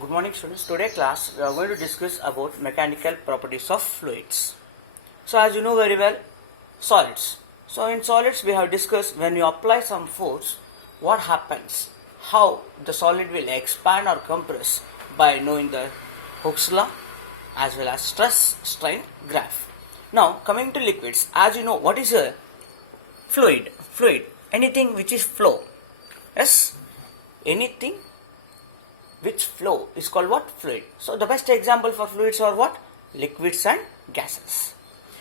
Good morning students. Today class we are going to discuss about mechanical properties of fluids. So as you know very well, solids. So in solids we have discussed when you apply some force, what happens, how the solid will expand or compress by knowing the Hooke's law as well as stress strain graph. Now coming to liquids, as you know what is a fluid? Fluid, anything which is flow. Yes, anything which flow is called what? Fluid. So the best example for fluids are what? Liquids and gases.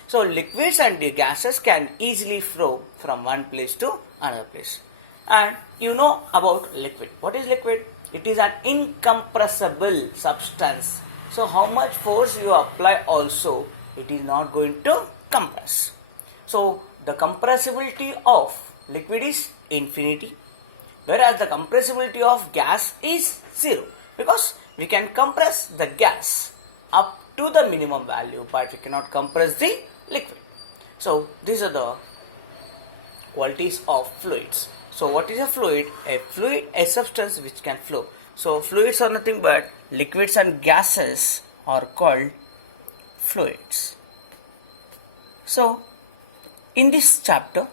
So liquids and the gases can easily flow from one place to another place. And you know about liquid. What is liquid? It is an incompressible substance. So how much force you apply also, it is not going to compress. So the compressibility of liquid is infinity, whereas the compressibility of gas is 0, because we can compress the gas up to the minimum value but we cannot compress the liquid. So these are the qualities of fluids. So what is a fluid? A fluid, a substance which can flow. So fluids are nothing but liquids and gases are called fluids. So in this chapter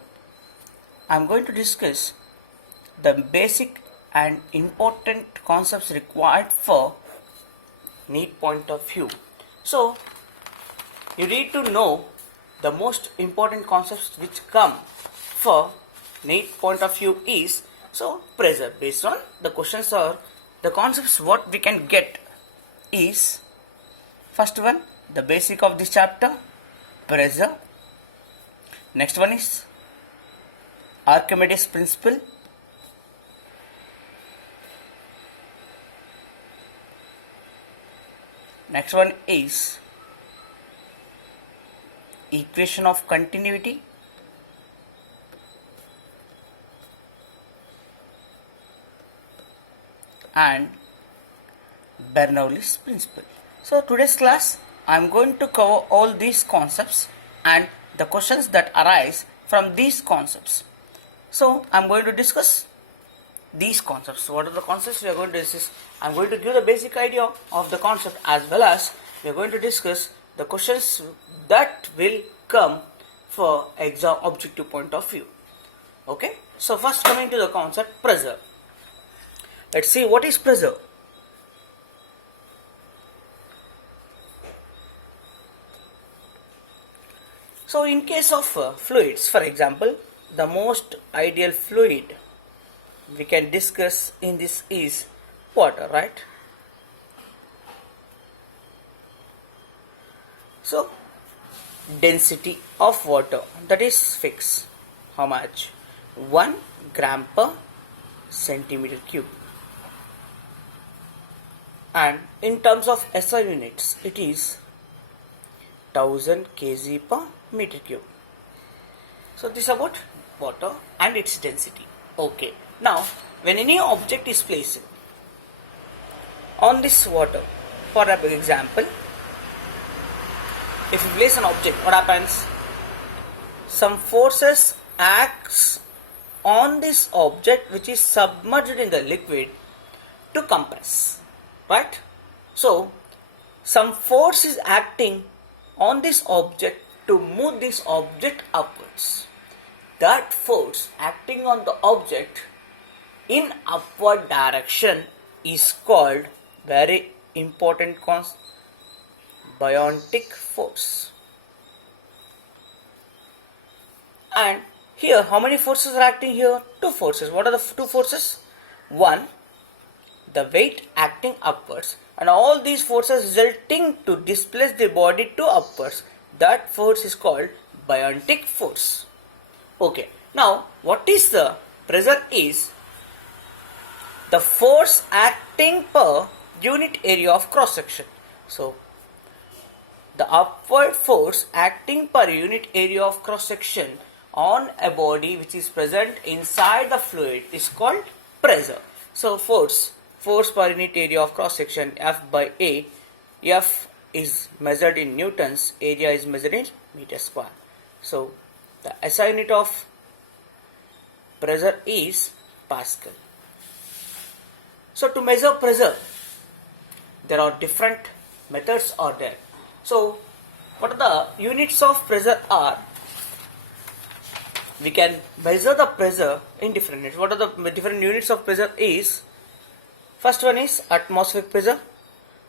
I am going to discuss the basic and important concepts required for NEET point of view. So you need to know the most important concepts which come for NEET point of view is, so pressure. Based on the questions are the concepts what we can get is, first one, the basic of this chapter, pressure. Next one is Archimedes principle. Next one is equation of continuity. And Bernoulli's principle. So today's class I am going to cover all these concepts and the questions that arise from these concepts. So I am going to discuss these concepts. What are the concepts we are going to discuss? I am going to give the basic idea of the concept as well as we are going to discuss the questions that will come for exam objective point of view. Okay. So first coming to the concept pressure. Let's see what is pressure. So in case of fluids, for example, the most ideal fluid we can discuss in this is water, right? So density of water, that is fixed. How much? 1 gram per centimeter cube. And in terms of SI units, it is 1000 kg per meter cube. So this is about water and its density. Okay. Now, when any object is placed on this water, for example, if you place an object, what happens? Some forces acts on this object which is submerged in the liquid to compress, right? So, some force is acting on this object to move this object upwards. That force acting on the object in upward direction is called, very important concept, biotic force. And here, how many forces are acting here? 2 forces. What are the 2 forces? 1, the weight acting upwards, and all these forces resulting to displace the body to upwards. That force is called biotic force. Okay. Now, what is the pressure is the force acting per unit area of cross section. So, the upward force acting per unit area of cross section on a body which is present inside the fluid is called pressure. So, force per unit area of cross section, F by A. F is measured in newtons, area is measured in meter square. So, the SI unit of pressure is Pascal. So to measure pressure, there are different methods are there. So what are the units of pressure are? We can measure the pressure in different units. What are the different units of pressure is? First one is atmospheric pressure.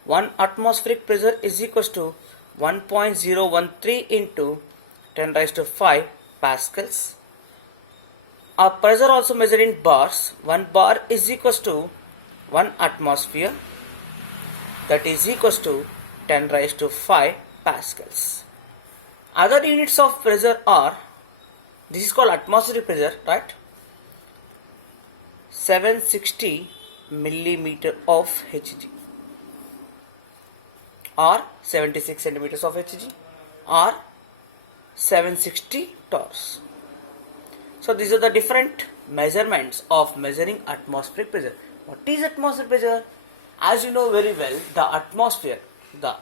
1 atmospheric pressure is equals to 1.013 into 10 raised to 5 pascals. Our pressure also measured in bars. 1 bar is equals to 1 atmosphere, that is equals to 10 raised to 5 pascals. Other units of pressure are, this is called atmospheric pressure, right? 760 millimeter of Hg, or 76 centimeters of Hg, or 760 torrs. So these are the different measurements of measuring atmospheric pressure. What is atmospheric pressure? As you know very well, the atmosphere, the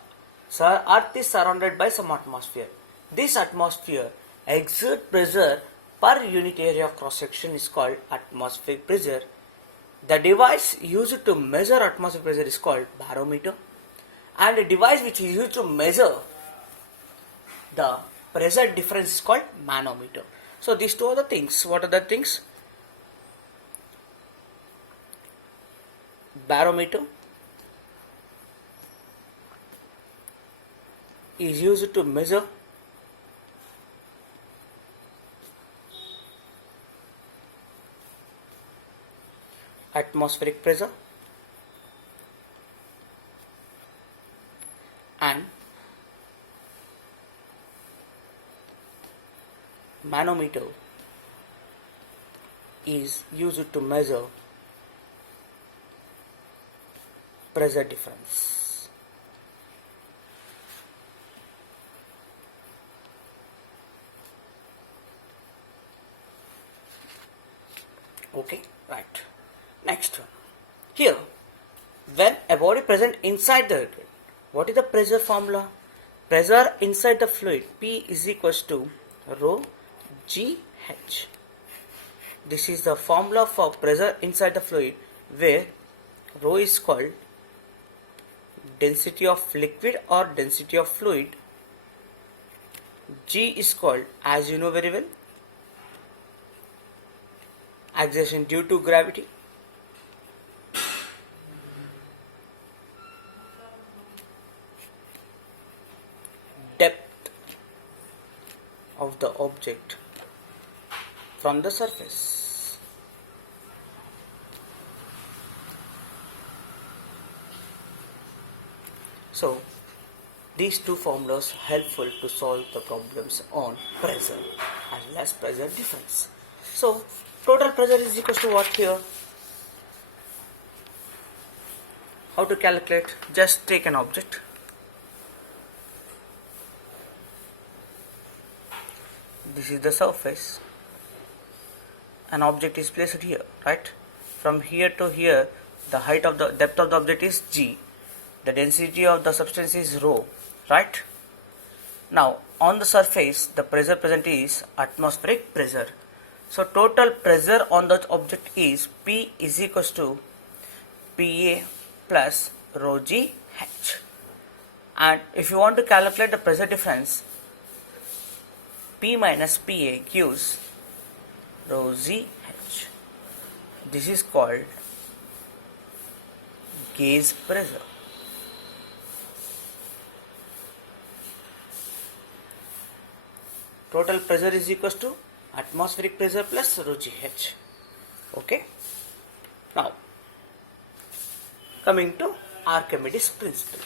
Earth is surrounded by some atmosphere. This atmosphere exert pressure per unit area of cross section is called atmospheric pressure. The device used to measure atmospheric pressure is called barometer, and a device which is used to measure the pressure difference is called manometer. So these two are the things. What are the things? Barometer is used to measure atmospheric pressure, and manometer is used to measure pressure difference. Okay, right. Next one. Here, when a body present inside the liquid, what is the pressure formula? Pressure inside the fluid, P is equals to rho g h. This is the formula for pressure inside the fluid, where rho is called density of liquid or density of fluid. G is called, as you know very well, acceleration due to gravity. Depth of the object from the surface. So these two formulas helpful to solve the problems on pressure as well as pressure difference. So total pressure is equal to what here? How to calculate? Just take an object. This is the surface. An object is placed here, right? From here to here, the height of the depth of the object is g. The density of the substance is rho, right? Now on the surface, the pressure present is atmospheric pressure. So total pressure on the object is P is equals to PA plus rho g h. And if you want to calculate the pressure difference, P minus PA gives rho g h. This is called gauge pressure. Total pressure is equals to atmospheric pressure plus rho g h. Okay. Now coming to Archimedes principle.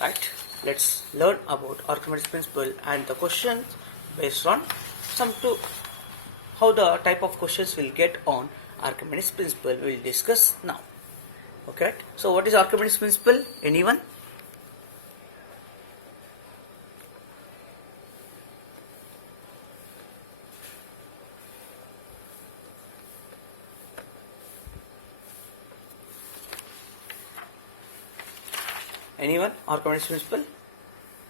Right. Let's learn about Archimedes principle and the questions based on some to how the type of questions we'll get on Archimedes principle we'll discuss now. Okay, right? So what is Archimedes principle? Anyone? Anyone? Archimedes principle?